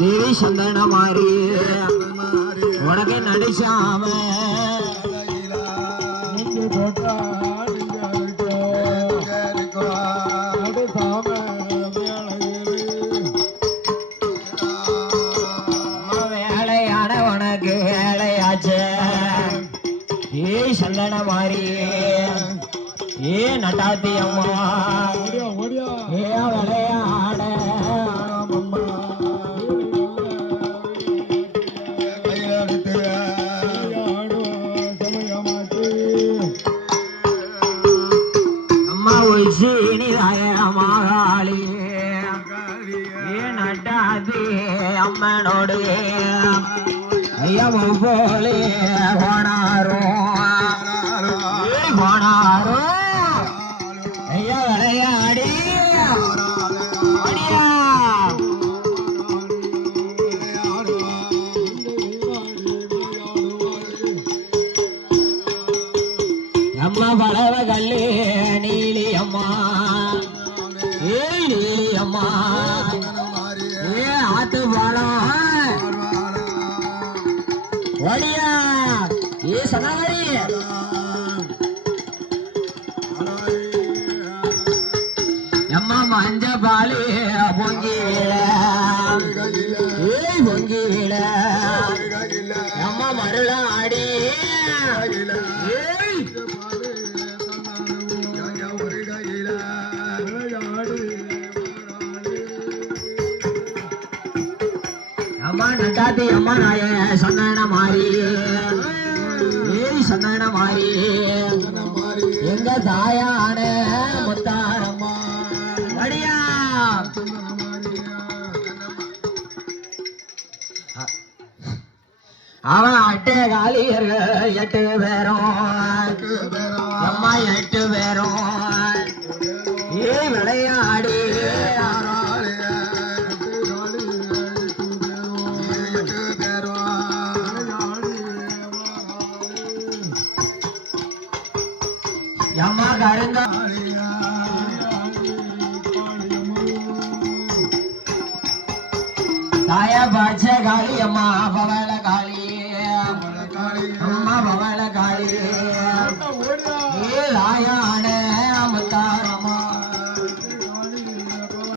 தேவி சந்தன மாறி உனக்கு நடிச்சாம வேலையான உனக்கு வேலையாச்சு. ஏ சந்தன மாறி ஏ நட்டாத்தி அம்மா உச்சினிதாய மகாளி ஏ நட்டாத்தி அம்மனோடு? ஐயமும் போலே போனாரோ போனாரோ ஐயா விளையாடி அம்மா பலவ கல்லு நீலி அம்மா. ஏ அம்மா. ஏ ஆத்து பாலம் வடியா ஏ சனாரி. அம்மா மஞ்ச பாலு பொங்கி ஏய் பொங்கி அம்மா மருள அம்மா நட்டாத்தி அம்மா நாய சந்தன மாறி. ஏறி சந்தன மாறி. எங்க தாயான முத்தாரம்மா. வடியா. அவன் அட்டை காலியர்கள் எட்டு பேரும். அம்மா எட்டு அம்மா கருங்க தாயா பாட்ச காளி அம்மா பவன